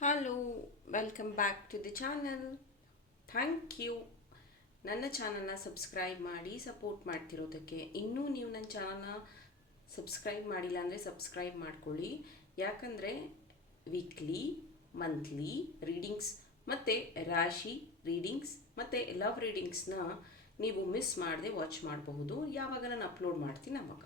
Hello welcome back to the channel thank you ನನ್ನ ಚಾನಲ್ನ subscribe ಮಾಡಿ ಸಪೋರ್ಟ್ ಮಾಡ್ತಿರೋದಕ್ಕೆ ಇನ್ನೂ ನೀವು ನನ್ನ ಚಾನಲ್ನ ಸಬ್ಸ್ಕ್ರೈಬ್ ಮಾಡಿಲ್ಲ ಅಂದರೆ ಸಬ್ಸ್ಕ್ರೈಬ್ ಮಾಡ್ಕೊಳ್ಳಿ. ಯಾಕಂದರೆ ವೀಕ್ಲಿ ಮಂತ್ಲಿ ರೀಡಿಂಗ್ಸ್ ಮತ್ತು ರಾಶಿ ರೀಡಿಂಗ್ಸ್ ಮತ್ತು ಲವ್ ರೀಡಿಂಗ್ಸ್ನ ನೀವು ಮಿಸ್ ಮಾಡದೆ ವಾಚ್ ಮಾಡಬಹುದು. ಯಾವಾಗ ನಾನು ಅಪ್ಲೋಡ್ ಮಾಡ್ತೀನಿ, ಅವಾಗ.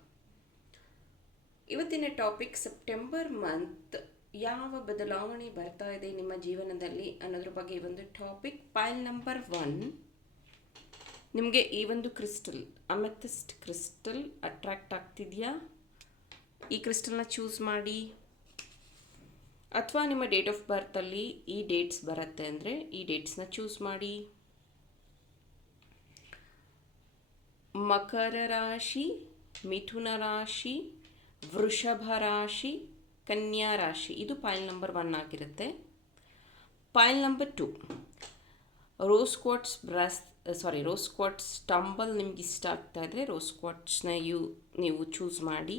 ಇವತ್ತಿನ ಟಾಪಿಕ್ ಸೆಪ್ಟೆಂಬರ್ ಮಂತ್ ಯಾವ ಬದಲಾವಣೆ ಬರ್ತಾ ಇದೆ ನಿಮ್ಮ ಜೀವನದಲ್ಲಿ ಅನ್ನೋದ್ರ ಬಗ್ಗೆ ಒಂದು ಟಾಪಿಕ್ ಪೈಲ್ ನಂಬರ್ ಒನ್ ನಿಮಗೆ ಈ ಒಂದು ಕ್ರಿಸ್ಟಲ್ ಅಮೆಥಿಸ್ಟ್ ಕ್ರಿಸ್ಟಲ್ ಅಟ್ರ್ಯಾಕ್ಟ್ ಆಗ್ತಿದೆಯಾ? ಈ ಕ್ರಿಸ್ಟಲ್ನ ಚೂಸ್ ಮಾಡಿ. ಅಥವಾ ನಿಮ್ಮ ಡೇಟ್ ಆಫ್ ಬರ್ತಲ್ಲಿ ಈ ಡೇಟ್ಸ್ ಬರುತ್ತೆ ಅಂದರೆ ಈ ಡೇಟ್ಸ್ನ ಚೂಸ್ ಮಾಡಿ. ಮಕರ ರಾಶಿ, ಮಿಥುನ ರಾಶಿ, ವೃಷಭ ರಾಶಿ ಕನ್ಯಾ ರಾಶಿ. ಇದು ಪಾಯಿಲ್ ನಂಬರ್ ಒನ್ ಆಗಿರುತ್ತೆ. Pile number two rose quartz ಬ್ರಸ್ sorry rose quartz tumble ನಿಮ್ಗೆ ಇಷ್ಟ ಆಗ್ತಾ ಇದ್ದರೆ ರೋಸ್ ಕ್ವಾಟ್ಸ್ನ ಯು, ನೀವು ಚೂಸ್ ಮಾಡಿ.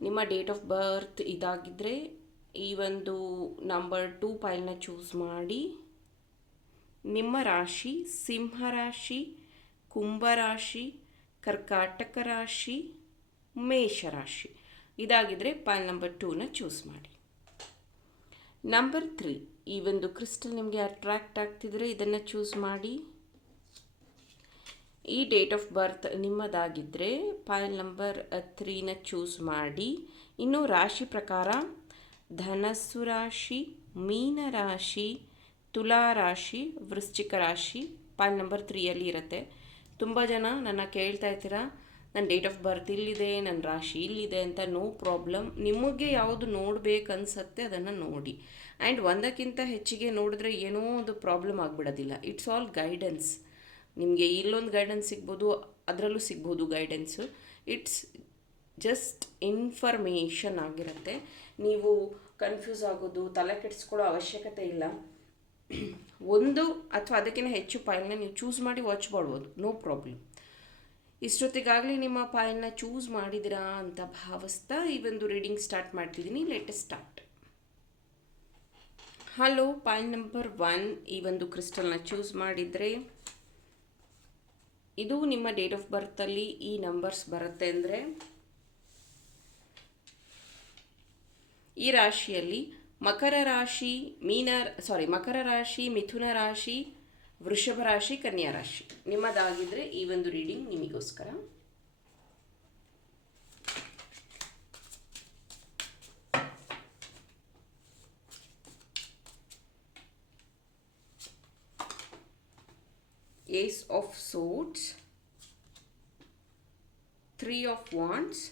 ನಿಮ್ಮ ಡೇಟ್ ಆಫ್ ಬರ್ತ್ ಇದಾಗಿದ್ದರೆ ಈ ಒಂದು ನಂಬರ್ ಟೂ ಪೈಲ್ನ ಚೂಸ್ ಮಾಡಿ. ನಿಮ್ಮ ರಾಶಿ, ಸಿಂಹ ರಾಶಿ ಕುಂಭರಾಶಿ ಕರ್ಕಾಟಕ ರಾಶಿ ಮೇಷರಾಶಿ ಇದಾಗಿದ್ದರೆ ಪಾಲ್ ನಂಬರ್ ಟೂನ ಚೂಸ್ ಮಾಡಿ. ನಂಬರ್ ತ್ರೀ ಈ ಒಂದು ಕ್ರಿಸ್ಟಲ್ ನಿಮಗೆ ಅಟ್ರಾಕ್ಟ್ ಆಗ್ತಿದ್ರೆ ಇದನ್ನು ಚೂಸ್ ಮಾಡಿ. ಈ ಡೇಟ್ ಆಫ್ ಬರ್ತ್ ನಿಮ್ಮದಾಗಿದ್ದರೆ ಪಾಯಲ್ ನಂಬರ್ ತ್ರೀನ ಚೂಸ್ ಮಾಡಿ. ಇನ್ನು ರಾಶಿ ಪ್ರಕಾರ, ಧನಸ್ಸು ರಾಶಿ, ಮೀನ ರಾಶಿ, ತುಲಾ ರಾಶಿ, ವೃಶ್ಚಿಕ ರಾಶಿ ಪಾಯಲ್ ನಂಬರ್ ತ್ರೀಯಲ್ಲಿ ಇರುತ್ತೆ. ತುಂಬ ಜನ ನನ್ನ ಕೇಳ್ತಾ ಇರ್ತೀರಾ ನನ್ನ ಡೇಟ್ ಆಫ್ ಬರ್ತ್ ಇಲ್ಲಿದೆ, ನನ್ನ ರಾಶಿ ಇಲ್ಲಿದೆ ಅಂತ ನೋ ಪ್ರಾಬ್ಲಮ್ ನಿಮಗೆ ಯಾವುದು ನೋಡಬೇಕು ಅನ್ಸತ್ತೆ ಅದನ್ನು ನೋಡಿ. ಆ್ಯಂಡ್ ಒಂದಕ್ಕಿಂತ ಹೆಚ್ಚಿಗೆ ನೋಡಿದ್ರೆ ಏನೋ ಒಂದು ಪ್ರಾಬ್ಲಮ್ ಆಗಿಬಿಡೋದಿಲ್ಲ. ಇಟ್ಸ್ ಆಲ್ ಗೈಡೆನ್ಸ್ ನಿಮಗೆ ಇಲ್ಲೊಂದು ಗೈಡೆನ್ಸ್ ಸಿಗ್ಬೋದು, ಅದರಲ್ಲೂ ಸಿಗ್ಬೋದು ಗೈಡೆನ್ಸು ಇಟ್ಸ್ ಜಸ್ಟ್ ಇನ್ಫರ್ಮೇಷನ್ ಆಗಿರುತ್ತೆ. ನೀವು ಕನ್ಫ್ಯೂಸ್ ಆಗೋದು, ತಲೆ ಕೆಡಿಸ್ಕೊಳ್ಳೋ ಅವಶ್ಯಕತೆ ಇಲ್ಲ. ಒಂದು ಅಥವಾ ಅದಕ್ಕಿಂತ ಹೆಚ್ಚು ಫೈಲ್ನ ನೀವು ಚೂಸ್ ಮಾಡಿ ವಾಚ್ ಮಾಡ್ಬೋದು. ನೋ ಪ್ರಾಬ್ಲಮ್ ಇಷ್ಟೊತ್ತಿಗಾಗಲೇ ನಿಮ್ಮ ಪಾಯಲ್ನ ಚೂಸ್ ಮಾಡಿದಿರಾ ಅಂತ ಭಾವಿಸ್ತಾ ಈ ಒಂದು ರೀಡಿಂಗ್ ಸ್ಟಾರ್ಟ್ ಮಾಡ್ತಿದ್ದೀನಿ. Latest start hello pile number one ಈ ಒಂದು ಕ್ರಿಸ್ಟಲ್ನ ಚೂಸ್ ಮಾಡಿದರೆ, ಇದು ನಿಮ್ಮ ಡೇಟ್ ಆಫ್ ಬರ್ತಲ್ಲಿ ಈ ನಂಬರ್ಸ್ ಬರುತ್ತೆ ಅಂದರೆ, ಈ ರಾಶಿಯಲ್ಲಿ ಮಕರ ರಾಶಿ, ಮೀನ ಸಾರಿ ಮಕರ ರಾಶಿ, ಮಿಥುನ ರಾಶಿ ವೃಷಭ ರಾಶಿ, ಕನ್ಯಾ ರಾಶಿ. ನಿಮ್ಮದಾಗಿದ್ದರೆ ಈ ಒಂದು ರೀಡಿಂಗ್ ನಿಮಗೋಸ್ಕರ. Ace of swords three of wands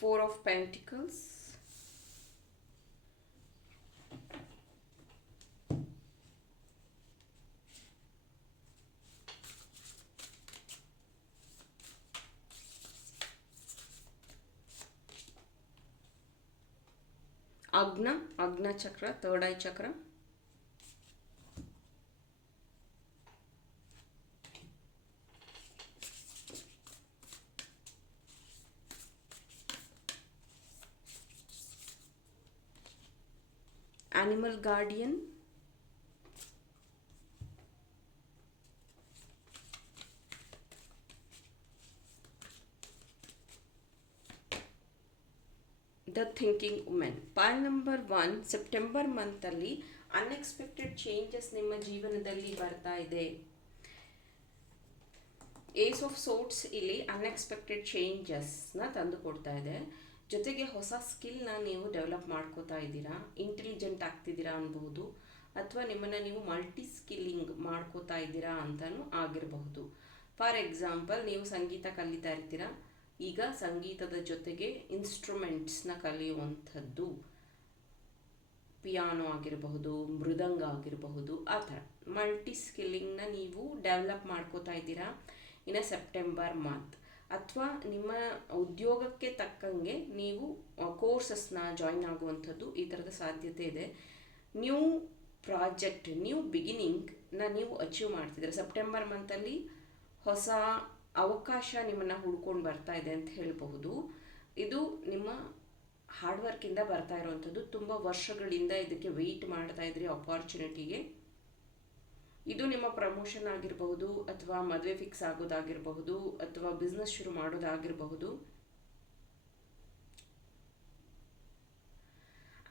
four of pentacles. Chakra third eye chakra. Animal guardian the thinking women point number one September ಮಂತಲ್ಲಿ unexpected changes ನಿಮ್ಮ ಜೀವನದಲ್ಲಿ ಬರ್ತಾ ಇದೆ. ಏಸ್ ಆಫ್ ಸೋಟ್ಸ್ ಇಲ್ಲಿ ಅನ್ಎಕ್ಸ್ಪೆಕ್ಟೆಡ್ ಚೇಂಜಸ್ನ ತಂದು ಕೊಡ್ತಾ ಇದೆ. ಜೊತೆಗೆ ಹೊಸ ಸ್ಕಿಲ್ನ ನೀವು ಡೆವಲಪ್ ಮಾಡ್ಕೋತಾ ಇದ್ದೀರಾ ಇಂಟೆಲಿಜೆಂಟ್ ಆಗ್ತಿದ್ದೀರಾ ಅನ್ಬಹುದು ಅಥವಾ ನಿಮ್ಮನ್ನು ನೀವು ಮಲ್ಟಿ ಸ್ಕಿಲ್ಲಿಂಗ್ ಮಾಡ್ಕೋತಾ ಇದ್ದೀರಾ ಅಂತಲೂ ಆಗಿರಬಹುದು. ಫಾರ್ ಎಕ್ಸಾಂಪಲ್ ನೀವು ಸಂಗೀತ ಕಲಿತಾ ಇರ್ತೀರಾ ಈಗ ಸಂಗೀತದ ಜೊತೆಗೆ ಇನ್ಸ್ಟ್ರೂಮೆಂಟ್ಸ್ನ ಕಲಿಯುವಂಥದ್ದು. ಪಿಯಾನೋ ಆಗಿರಬಹುದು, ಮೃದಂಗ ಆಗಿರಬಹುದು, ಆ ಥರ. ಮಲ್ಟಿ ಸ್ಕಿಲ್ಲಿಂಗ್ನ ನೀವು ಡೆವಲಪ್ ಮಾಡ್ಕೋತಾ ಇದ್ದೀರಾ? ಇನ್ನು ಸೆಪ್ಟೆಂಬರ್ ಮಂತ್ ಅಥವಾ ನಿಮ್ಮ ಉದ್ಯೋಗಕ್ಕೆ ತಕ್ಕಂಗೆ ನೀವು ಕೋರ್ಸಸ್ನ ಜಾಯಿನ್ ಆಗುವಂಥದ್ದು ಈ ಥರದ ಸಾಧ್ಯತೆ ಇದೆ. ನ್ಯೂ ಪ್ರಾಜೆಕ್ಟ್ ನ್ಯೂ ಬಿಗಿನಿಂಗ್ನ ನೀವು ಅಚೀವ್ ಮಾಡ್ತಿದ್ದೀರ? ಸೆಪ್ಟೆಂಬರ್ ಮಂತಲ್ಲಿ ಹೊಸ ಅವಕಾಶ ನಿಮ್ಮನ್ನು ಹುಡ್ಕೊಂಡು ಬರ್ತಾ ಇದೆ ಅಂತ ಹೇಳಬಹುದು. ಇದು ನಿಮ್ಮ ಹಾರ್ಡ್ ವರ್ಕಿಂದ ಬರ್ತಾ ಇರುವಂಥದ್ದು. ತುಂಬ ವರ್ಷಗಳಿಂದ ಇದಕ್ಕೆ ವೆಯ್ಟ್ ಮಾಡ್ತಾ ಇದ್ರಿ ಅಪಾರ್ಚುನಿಟಿಗೆ ಇದು ನಿಮ್ಮ ಪ್ರಮೋಷನ್ ಆಗಿರಬಹುದು ಅಥವಾ ಮದುವೆ ಫಿಕ್ಸ್ ಆಗೋದಾಗಿರಬಹುದು ಅಥವಾ ಬಿಸ್ನೆಸ್ ಶುರು ಮಾಡೋದಾಗಿರಬಹುದು.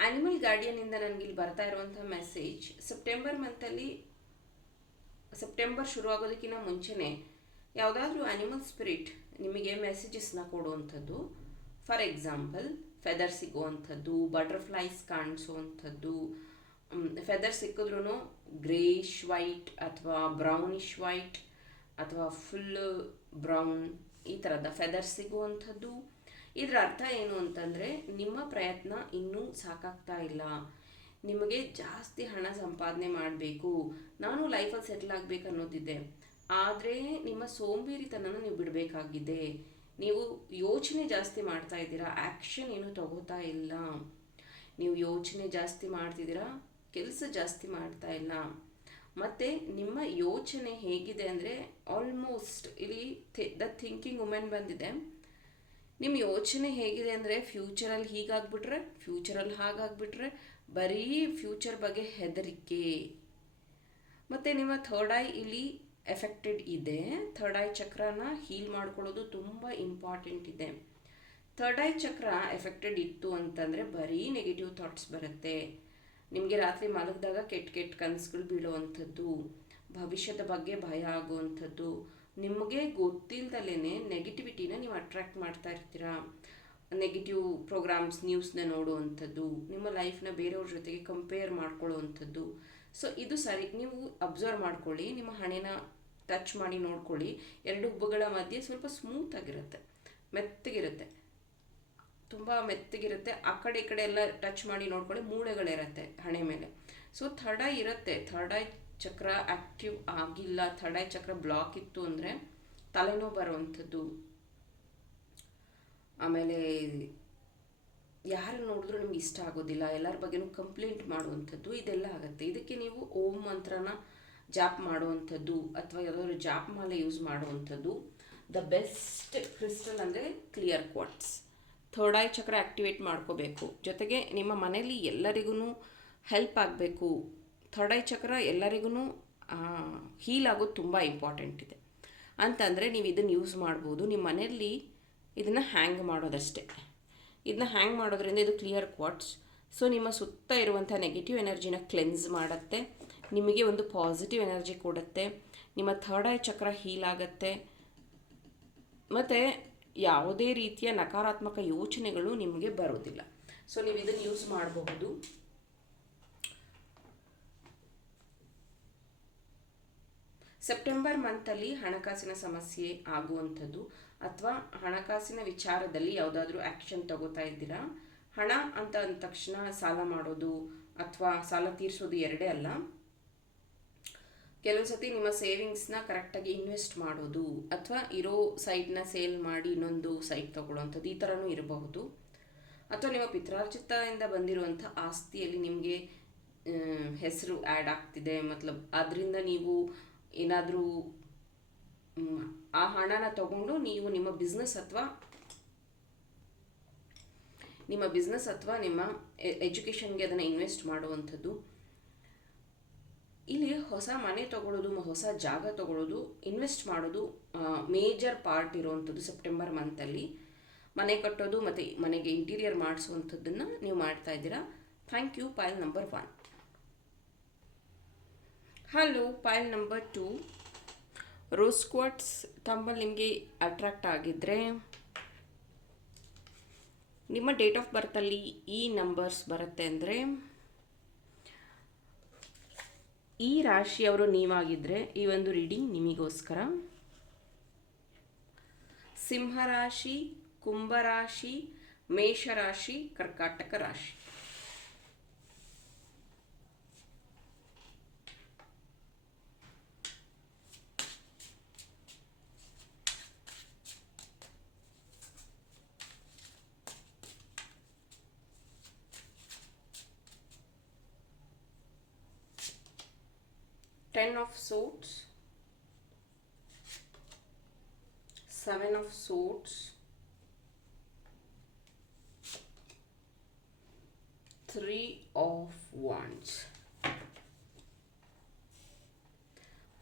ಆನಿಮಲ್ ಗಾರ್ಡಿಯನಿಂದ ನನಗೆ ಇಲ್ಲಿ ಬರ್ತಾ ಇರುವಂತಹ ಮೆಸೇಜ್ ಸೆಪ್ಟೆಂಬರ್ ಮಂತಲ್ಲಿ ಸೆಪ್ಟೆಂಬರ್ ಶುರು ಆಗೋದಕ್ಕಿಂತ ಮುಂಚೆನೇ ಯಾವುದಾದ್ರೂ ಆ್ಯನಿಮಲ್ ಸ್ಪಿರಿಟ್ ನಿಮಗೆ ಮೆಸೇಜಸ್ನ ಕೊಡುವಂಥದ್ದು. ಫಾರ್ ಎಕ್ಸಾಂಪಲ್ ಫೆದರ್ ಸಿಗುವಂಥದ್ದು ಬಟರ್ಫ್ಲೈಸ್ ಕಾಣಿಸುವಂಥದ್ದು. ಫೆದರ್ ಸಿಕ್ಕಿದ್ರೂ ಗ್ರೇಷ್ ವೈಟ್ ಅಥವಾ ಬ್ರೌನಿಶ್ ವೈಟ್ ಅಥವಾ ಫುಲ್ ಬ್ರೌನ್ ಈ ಥರದ ಫೆದರ್ ಸಿಗುವಂಥದ್ದು. ಇದರ ಅರ್ಥ ಏನು ಅಂತಂದರೆ, ನಿಮ್ಮ ಪ್ರಯತ್ನ ಇನ್ನೂ ಸಾಕಾಗ್ತಾ ಇಲ್ಲ. ನಿಮಗೆ ಜಾಸ್ತಿ ಹಣ ಸಂಪಾದನೆ ಮಾಡಬೇಕು. ನಾನು ಲೈಫಲ್ಲಿ ಸೆಟ್ಲ್ ಆಗಬೇಕು ಅನ್ನೋದಿದೆ. ಆದರೆ ನಿಮ್ಮ ಸೋಂಬೇರಿತನನ ನೀವು ಬಿಡಬೇಕಾಗಿದೆ. ನೀವು ಯೋಚನೆ ಜಾಸ್ತಿ ಮಾಡ್ತಾ ಇದ್ದೀರಾ ಆ್ಯಕ್ಷನ್ ಏನು ತಗೋತಾ ಇಲ್ಲ. ನೀವು ಯೋಚನೆ ಜಾಸ್ತಿ ಮಾಡ್ತಿದ್ದೀರಾ, ಕೆಲಸ ಜಾಸ್ತಿ ಮಾಡ್ತಾ ಇಲ್ಲ. ಮತ್ತು ನಿಮ್ಮ ಯೋಚನೆ ಹೇಗಿದೆ ಅಂದರೆ ಆಲ್ಮೋಸ್ಟ್ ಇಲ್ಲಿ ದ ಥಿಂಕಿಂಗ್ ವುಮೆನ್ ಬಂದಿದೆ. ನಿಮ್ಮ ಯೋಚನೆ ಹೇಗಿದೆ ಅಂದರೆ ಫ್ಯೂಚರಲ್ಲಿ ಹೀಗಾಗ್ಬಿಟ್ರೆ ಫ್ಯೂಚರಲ್ಲಿ ಹಾಗಾಗ್ಬಿಟ್ರೆ, ಬರೀ ಫ್ಯೂಚರ್ ಬಗ್ಗೆ ಹೆದರಿಕೆ. ಮತ್ತು ನಿಮ್ಮ ಥರ್ಡ್ ಐ ಇಲ್ಲಿ ಎಫೆಕ್ಟೆಡ್ ಇದೆ. ಥರ್ಡ್ ಐ ಚಕ್ರನ ಹೀಲ್ ಮಾಡ್ಕೊಳ್ಳೋದು ತುಂಬ ಇಂಪಾರ್ಟೆಂಟ್ ಇದೆ. ಥರ್ಡ್ ಐ ಚಕ್ರ ಎಫೆಕ್ಟೆಡ್ ಇತ್ತು ಅಂತಂದರೆ ಬರೀ ನೆಗೆಟಿವ್ ಥಾಟ್ಸ್ ಬರುತ್ತೆ. ನಿಮಗೆ ರಾತ್ರಿ ಮಲಗಿದಾಗ ಕೆಟ್ಟ ಕೆಟ್ಟ ಕನಸುಗಳು ಬೀಳುವಂಥದ್ದು, ಭವಿಷ್ಯದ ಬಗ್ಗೆ ಭಯ ಆಗುವಂಥದ್ದು, ನಿಮಗೆ ಗೊತ್ತಿಲ್ದಲೇ ನೆಗೆಟಿವಿಟಿನ ನೀವು ಅಟ್ರ್ಯಾಕ್ಟ್ ಮಾಡ್ತಾ ಇರ್ತೀರಾ? ನೆಗೆಟಿವ್ ಪ್ರೋಗ್ರಾಮ್ಸ್ ನ್ಯೂಸ್ನ ನೋಡುವಂಥದ್ದು, ನಿಮ್ಮ ಲೈಫ್ನ ಬೇರೆಯವ್ರ ಜೊತೆಗೆ ಕಂಪೇರ್ ಮಾಡ್ಕೊಳ್ಳುವಂಥದ್ದು. ಸೊ ಇದು ಸರಿ. ನೀವು ಅಬ್ಸರ್ವ್ ಮಾಡ್ಕೊಳ್ಳಿ, ನಿಮ್ಮ ಹಣೆನ ಟಚ್ ಮಾಡಿ ನೋಡ್ಕೊಳ್ಳಿ. ಎರಡು ಹುಬ್ಬುಗಳ ಮಧ್ಯೆ ಸ್ವಲ್ಪ ಸ್ಮೂತ್ ಆಗಿರುತ್ತೆ. ಮೆತ್ತಗಿರುತ್ತೆ. ತುಂಬ ಮೆತ್ತಗಿರುತ್ತೆ. ಆ ಕಡೆ, ಈ ಕಡೆ ಎಲ್ಲ ಟಚ್ ಮಾಡಿ ನೋಡ್ಕೊಳ್ಳಿ, ಮೂಳೆಗಳಿರುತ್ತೆ ಹಣೆ ಮೇಲೆ. ಸೊ ಥರ್ಡ್ ಐ ಇರುತ್ತೆ. ಥರ್ಡ್ ಐ ಚಕ್ರ ಆ್ಯಕ್ಟಿವ್ ಆಗಿಲ್ಲ. ಥರ್ಡ್ ಐ ಚಕ್ರ ಬ್ಲಾಕ್ ಇತ್ತು ಅಂದರೆ ತಲೆನೋವು ಬರುವಂಥದ್ದು. ಆಮೇಲೆ ಯಾರು ನೋಡಿದ್ರೂ ನಿಮ್ಗೆ ಇಷ್ಟ ಆಗೋದಿಲ್ಲ, ಎಲ್ಲರ ಬಗ್ಗೆನೂ ಕಂಪ್ಲೇಂಟ್ ಮಾಡುವಂಥದ್ದು ಇದೆಲ್ಲ ಆಗುತ್ತೆ. ಇದಕ್ಕೆ ನೀವು ಓಂ ಮಂತ್ರನ ಜಾಪ್ ಮಾಡುವಂಥದ್ದು ಅಥವಾ ಯಾವುದಾದ್ರು ಜಾಪ್ ಮಾಲೆ ಯೂಸ್ ಮಾಡುವಂಥದ್ದು ದ ಬೆಸ್ಟ್ ಕ್ರಿಸ್ಟಲ್ ಅಂದರೆ clear quartz third eye chakra activate ಮಾಡ್ಕೋಬೇಕು. ಜೊತೆಗೆ ನಿಮ್ಮ ಮನೆಯಲ್ಲಿ ಎಲ್ಲರಿಗೂ ಹೆಲ್ಪ್ ಆಗಬೇಕು. ಥರ್ಡ್ ಐ ಚಕ್ರ ಎಲ್ಲರಿಗೂ ಹೀಲ್ ಆಗೋದು ತುಂಬ ಇಂಪಾರ್ಟೆಂಟ್ ಇದೆ. ಅಂತಂದರೆ ನೀವು ಇದನ್ನು ಯೂಸ್ ಮಾಡ್ಬೋದು. ನಿಮ್ಮ ಮನೆಯಲ್ಲಿ ಇದನ್ನು ಹ್ಯಾಂಗ್ ಮಾಡೋದಷ್ಟೇ. ಇದನ್ನ ಹ್ಯಾಂಗ್ ಮಾಡೋದ್ರಿಂದ ಇದು ಕ್ಲಿಯರ್ ಕ್ವಾಟ್ಸ್ ಸೊ ನಿಮ್ಮ ಸುತ್ತ ಇರುವಂಥ ನೆಗೆಟಿವ್ ಎನರ್ಜಿನ ಕ್ಲೆನ್ಸ್ ಮಾಡುತ್ತೆ. ನಿಮಗೆ ಒಂದು ಪಾಸಿಟಿವ್ ಎನರ್ಜಿ ಕೊಡುತ್ತೆ. ನಿಮ್ಮ ಥರ್ಡ್ ಐ ಚಕ್ರ ಹೀಲ್ ಆಗುತ್ತೆ. ಮತ್ತು ಯಾವುದೇ ರೀತಿಯ ನಕಾರಾತ್ಮಕ ಯೋಚನೆಗಳು ನಿಮಗೆ ಬರೋದಿಲ್ಲ ಸೊ ನೀವು ಇದನ್ನು ಯೂಸ್ ಮಾಡಬಹುದು. ಸೆಪ್ಟೆಂಬರ್ ಮಂತಲ್ಲಿ ಹಣಕಾಸಿನ ಸಮಸ್ಯೆ ಆಗುವಂಥದ್ದು. ಅಥವಾ ಹಣಕಾಸಿನ ವಿಚಾರದಲ್ಲಿ ಯಾವುದಾದ್ರೂ ಆ್ಯಕ್ಷನ್ ತಗೋತಾ ಇದ್ದೀರಾ? ಹಣ ಅಂತ ಅಂದ ತಕ್ಷಣ ಸಾಲ ಮಾಡೋದು ಅಥವಾ ಸಾಲ ತೀರಿಸೋದು ಎರಡೇ ಅಲ್ಲ. ಕೆಲವು ಸತಿ ನಿಮ್ಮ ಸೇವಿಂಗ್ಸ್ನ ಕರೆಕ್ಟಾಗಿ ಇನ್ವೆಸ್ಟ್ ಮಾಡೋದು ಅಥವಾ ಇರೋ ಸೈಟ್ನ ಸೇಲ್ ಮಾಡಿ ಇನ್ನೊಂದು ಸೈಟ್ ತೊಗೊಳ್ಳೋವಂಥದ್ದು ಈ ಥರನೂ ಇರಬಹುದು. ಅಥವಾ ನಿಮ್ಮ ಪಿತ್ರಾರ್ಜಿತದಿಂದ ಬಂದಿರುವಂಥ ಆಸ್ತಿಯಲ್ಲಿ ನಿಮಗೆ ಹೆಸರು ಆ್ಯಡ್ ಆಗ್ತಿದೆ. ಮತ್ಲಬ್, ಅದರಿಂದ ನೀವು ಏನಾದರೂ ಆ ಹಣನ ತಗೊಂಡು ನೀವು ನಿಮ್ಮ ಬಿಸ್ನೆಸ್ ಅಥವಾ ನಿಮ್ಮ ಬಿಸ್ನೆಸ್ ಅಥವಾ ನಿಮ್ಮ ಎಜುಕೇಷನ್ಗೆ ಅದನ್ನು ಇನ್ವೆಸ್ಟ್ ಮಾಡುವಂಥದ್ದು. ಇಲ್ಲಿ ಹೊಸ ಮನೆ ತಗೊಳ್ಳೋದು ಹೊಸ ಜಾಗ ತಗೊಳ್ಳೋದು ಇನ್ವೆಸ್ಟ್ ಮಾಡೋದು ಮೇಜರ್ ಪಾರ್ಟ್ ಇರುವಂಥದ್ದು ಸೆಪ್ಟೆಂಬರ್ ಮಂತಲ್ಲಿ ಮನೆ ಕಟ್ಟೋದು ಮತ್ತು ಮನೆಗೆ ಇಂಟೀರಿಯರ್ ಮಾಡಿಸುವಂಥದ್ದನ್ನು ನೀವು ಮಾಡ್ತಾ ಇದ್ದೀರಾ. Thank you pile number one hello pile number two rose quartz ತಮ್ಮಲ್ಲಿ ನಿಮಗೆ ಅಟ್ರಾಕ್ಟ್ ಆಗಿದ್ದರೆ ನಿಮ್ಮ ಡೇಟ್ ಆಫ್ ಬರ್ತಲ್ಲಿ ಈ ನಂಬರ್ಸ್ ಬರುತ್ತೆ ಅಂದರೆ, ಈ ರಾಶಿಯವರು ನೀವಾಗಿದ್ದರೆ ಈ ಒಂದು ರೀಡಿಂಗ್ ನಿಮಗೋಸ್ಕರ. ಸಿಂಹರಾಶಿ, ಕುಂಭರಾಶಿ, ಮೇಷರಾಶಿ, ಕರ್ಕಾಟಕ ರಾಶಿ. Ten of swords. Seven of swords. Three of wands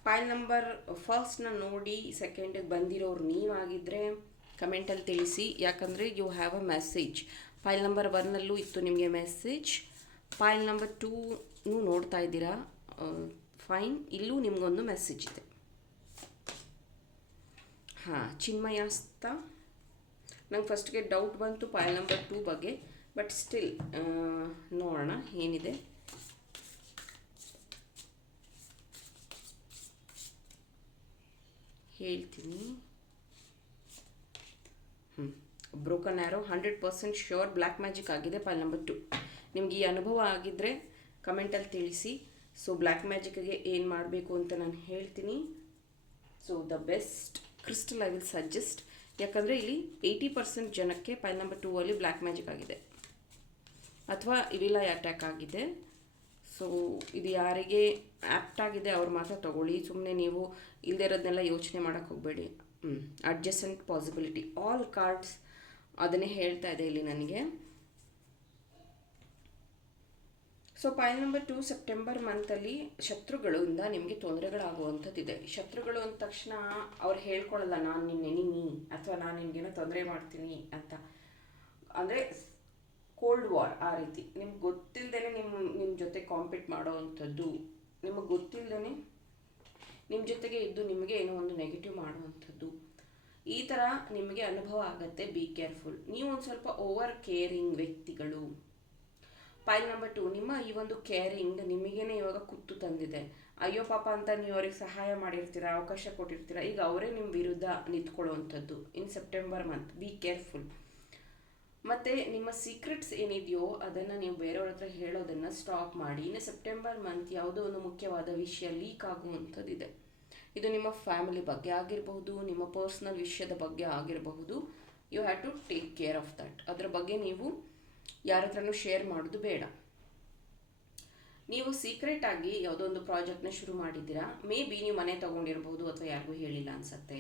pile number ಫಸ್ಟ್ನ ನೋಡಿ ಸೆಕೆಂಡಿಗೆ ಬಂದಿರೋರು ನೀವಾಗಿದ್ದರೆ ಕಮೆಂಟಲ್ಲಿ ತಿಳಿಸಿ. ಯಾಕಂದರೆ you have a message pile number ಒನ್ನಲ್ಲೂ ಇತ್ತು ನಿಮಗೆ ಮೆಸೇಜ್ ಫೈಲ್ ನಂಬರ್ ಟೂನು ನೋಡ್ತಾ ಇದ್ದೀರಾ? ಫೈನ್ ಇಲ್ಲೂ ನಿಮಗೊಂದು ಮೆಸೇಜ್ ಇದೆ ಹಾಂ ಚಿನ್ಮಯಾಸ್ತ ನಂಗೆ ಫಸ್ಟ್ಗೆ ಡೌಟ್ ಬಂತು ಪಾಯಲ್ ನಂಬರ್ ಟೂ ಬಗ್ಗೆ. ಬಟ್ ಸ್ಟಿಲ್ ನೋಡೋಣ ಏನಿದೆ. ಹೇಳ್ತೀನಿ. ಹ್ಞೂ broken arrow hundred percent sure black magic ಆಗಿದೆ ಪಾಯಲ್ ನಂಬರ್ ಟು ನಿಮ್ಗೆ ಈ ಅನುಭವ ಆಗಿದ್ದರೆ ಕಮೆಂಟಲ್ಲಿ ತಿಳಿಸಿ. ಸೊ ಬ್ಲ್ಯಾಕ್ ಮ್ಯಾಜಿಕ್ಗೆ ಏನು ಮಾಡಬೇಕು ಅಂತ ನಾನು ಹೇಳ್ತೀನಿ. So the best crystal I will suggest ಯಾಕಂದರೆ ಇಲ್ಲಿ ಏಯ್ಟಿ ಪರ್ಸೆಂಟ್ ಜನಕ್ಕೆ ಫೈಲ್ ನಂಬರ್ ಟೂ ಅಲ್ಲಿ ಬ್ಲ್ಯಾಕ್ ಮ್ಯಾಜಿಕ್ ಆಗಿದೆ. ಅಥವಾ ಇವಿಲ್ಲ ಅಟ್ಯಾಕ್ ಆಗಿದೆ. ಸೊ ಇದು ಯಾರಿಗೆ ಆ್ಯಪ್ಟ್ ಆಗಿದೆ ಅವ್ರು ಮಾತ್ರ ತಗೊಳ್ಳಿ. ಸುಮ್ಮನೆ ನೀವು ಇಲ್ಲದೇ ಇರೋದನ್ನೆಲ್ಲ ಯೋಚನೆ ಮಾಡೋಕ್ಕೆ ಹೋಗಬೇಡಿ. ಅಡ್ಜಸ್ಟೆಂಟ್ ಪಾಸಿಬಿಲಿಟಿ ಆಲ್ ಕಾರ್ಡ್ಸ್ ಅದನ್ನೇ ಹೇಳ್ತಾ ಇದೆ ಇಲ್ಲಿ ನನಗೆ. So point number two September ಮಂತಲ್ಲಿ ಶತ್ರುಗಳಿಂದ ನಿಮಗೆ ತೊಂದರೆಗಳಾಗುವಂಥದ್ದಿದೆ. ಶತ್ರುಗಳು ಅಂದ ತಕ್ಷಣ ಅವ್ರು ಹೇಳ್ಕೊಳ್ಳಲ್ಲ ನಾನು ನಿನ್ನ ನೀ ಅಥವಾ ನಾನು ನಿಮಗೇನೋ ತೊಂದರೆ ಮಾಡ್ತೀನಿ ಅಂತ. ಅಂದರೆ ಕೋಲ್ಡ್ ವಾರ್ ಆ ರೀತಿ. ನಿಮ್ಗೆ ಗೊತ್ತಿಲ್ಲದೇ ನಿಮ್ಮ ನಿಮ್ಮ ಜೊತೆ ಕಾಂಪೀಟ್ ಮಾಡೋ ಅಂಥದ್ದು ನಿಮಗೆ ಗೊತ್ತಿಲ್ಲದೇ ನಿಮ್ಮ ಜೊತೆಗೆ ಇದ್ದು ನಿಮಗೆ ಏನೋ ಒಂದು ನೆಗೆಟಿವ್ ಮಾಡುವಂಥದ್ದು. ಈ ಥರ ನಿಮಗೆ ಅನುಭವ ಆಗುತ್ತೆ. ಬಿ ಕೇರ್ಫುಲ್ ನೀವು ಒಂದು ಸ್ವಲ್ಪ ಓವರ್ ಕೇರಿಂಗ್ ವ್ಯಕ್ತಿಗಳು. ಫೈಲ್ ನಂಬರ್ ಟು ನಿಮ್ಮ ಈ ಒಂದು ಕೇರಿಂಗ್ ನಿಮಗೇನೆ ಇವಾಗ ಕುತ್ತು ತಂದಿದೆ. ಅಯ್ಯೋ ಪಾಪ ಅಂತ ನೀವು ಅವ್ರಿಗೆ ಸಹಾಯ ಮಾಡಿರ್ತೀರ, ಅವಕಾಶ ಕೊಟ್ಟಿರ್ತೀರ, ಈಗ ಅವರೇ ನಿಮ್ಮ ವಿರುದ್ಧ ನಿಂತ್ಕೊಳ್ಳುವಂಥದ್ದು in September month be careful ಮತ್ತು ನಿಮ್ಮ ಸೀಕ್ರೆಟ್ಸ್ ಏನಿದೆಯೋ ಅದನ್ನು ನೀವು ಬೇರೆಯವ್ರ ಹತ್ರ ಹೇಳೋದನ್ನು ಸ್ಟಾಪ್ ಮಾಡಿ. ಇನ್ನು ಸೆಪ್ಟೆಂಬರ್ ಮಂತ್ ಯಾವುದೋ ಒಂದು ಮುಖ್ಯವಾದ ವಿಷಯ ಲೀಕ್ ಆಗುವಂಥದ್ದಿದೆ. ಇದು ನಿಮ್ಮ ಫ್ಯಾಮಿಲಿ ಬಗ್ಗೆ ಆಗಿರಬಹುದು, ನಿಮ್ಮ ಪರ್ಸ್ನಲ್ ವಿಷಯದ ಬಗ್ಗೆ ಆಗಿರಬಹುದು. You have to take care of that ಅದರ ಬಗ್ಗೆ ನೀವು ಯಾರ ಹತ್ರನೂ ಶೇರ್ ಮಾಡೋದು ಬೇಡ. ನೀವು ಸೀಕ್ರೆಟ್ ಆಗಿ ಯಾವುದೋ ಒಂದು ಪ್ರಾಜೆಕ್ಟ್ನ ಶುರು ಮಾಡಿದ್ದೀರಾ? ಮೇ ಬಿ ನೀವು ಮನೆ ತೊಗೊಂಡಿರ್ಬೋದು ಅಥವಾ ಯಾರಿಗೂ ಹೇಳಿಲ್ಲ ಅನ್ಸತ್ತೆ.